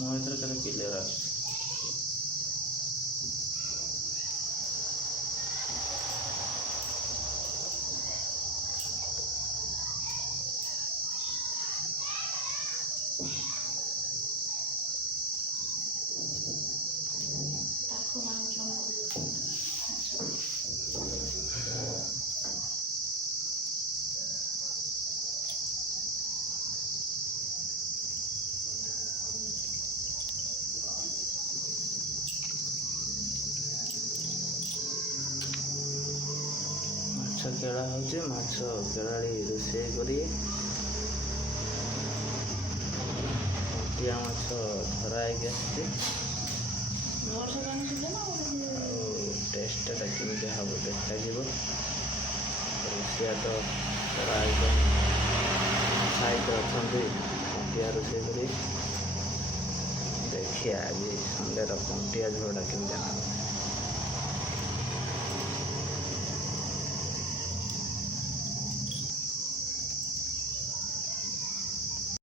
ମୋ ଭିତରେ କେତେ କ୍ଲିୟର ଆସୁଛି। ମାଛ କେଳା ହେଉଛି। ମାଛ କେଳାଳି ରୋଷେଇ କରି କଣ୍ଟିଆ ମାଛ ଧରା ହେଇକି ଆସିଛି। ଆଉ ଟେଷ୍ଟଟା କେମିତି ହେବ ଦେଖାଯିବ। ରୋଷେଇଆ ତ ପ୍ରାୟତଃ ସାଇଡ଼୍ ଅଛନ୍ତି କଣ୍ଟିଆ ରୋଷେଇ କରି। ଦେଖିବା ଆଜି ସଣ୍ଡେର କଣ୍ଟିଆ ଝୋଳଟା କେମିତି ହେବ।